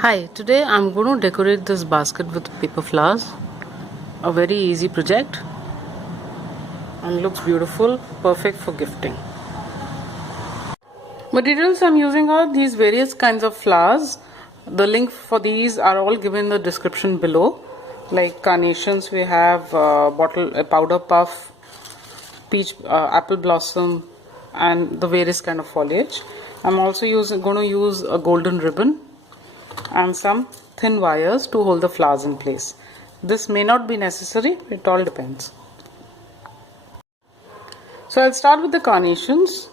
Hi, today I'm going to decorate this basket with paper flowers. A very easy project and looks beautiful, perfect for gifting. Materials I'm using are these various kinds of flowers. The link for these are all given in the description below. Like carnations, we have powder puff, peach, apple blossom, and the various kind of foliage. I'm also going to use a golden ribbon and some thin wires to hold the flowers in place. This may not be necessary, it all depends. So I'll start with the carnations.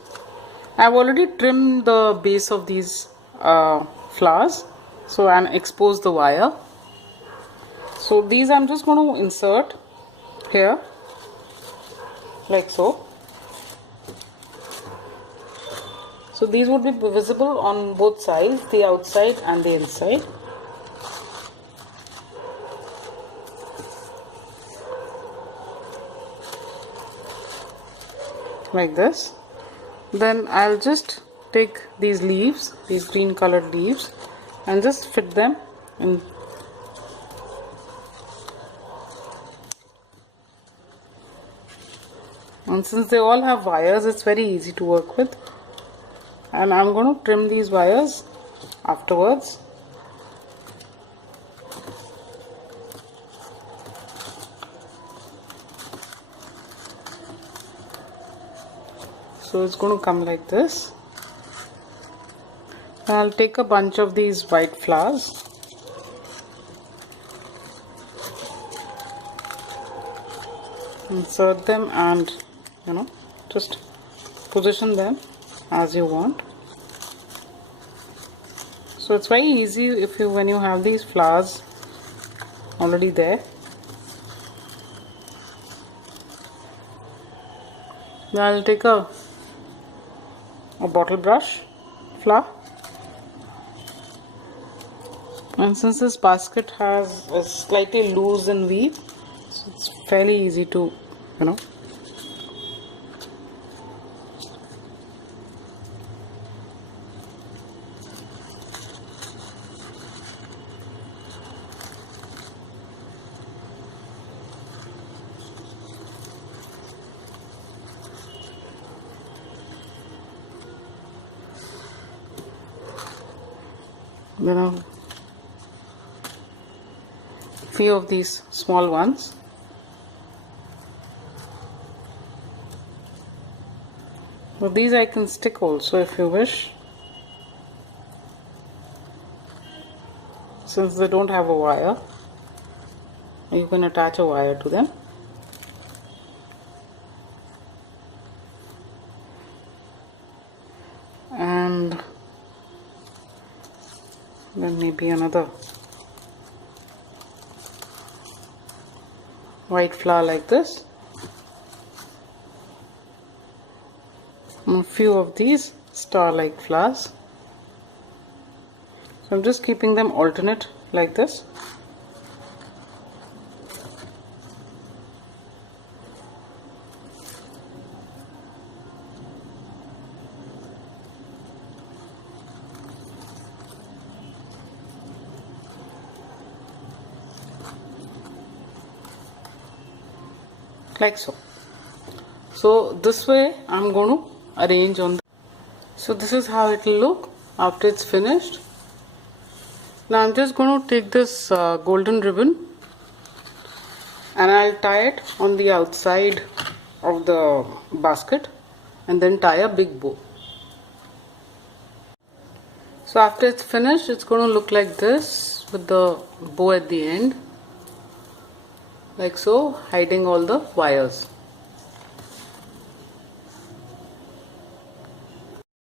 I've already trimmed the base of these flowers, so and exposed the wire. So these I'm just going to insert here like so. So these would be visible on both sides, the outside and the inside. Like this. Then I'll just take these leaves, these green colored leaves, and just fit them in. And since they all have wires, it's very easy to work with. And I'm going to trim these wires afterwards. So it's going to come like this. I'll take a bunch of these white flowers. Insert them and just position them as you want. So it's very easy when you have these flowers already there. Then I'll take a bottle brush flower, and since this basket has a slightly loose in weave, so it's fairly easy to a few of these small ones. So these I can stick also if you wish, since they don't have a wire. You can attach a wire to them. And then maybe another white flower like this, and a few of these star-like flowers. So I'm just keeping them alternate like this. Like so. So this way I'm going to arrange on so this is how it will look after it's finished. Now I'm just going to take this golden ribbon and I'll tie it on the outside of the basket and then tie a big bow. So after it's finished, it's going to look like this with the bow at the end, like so, hiding all the wires.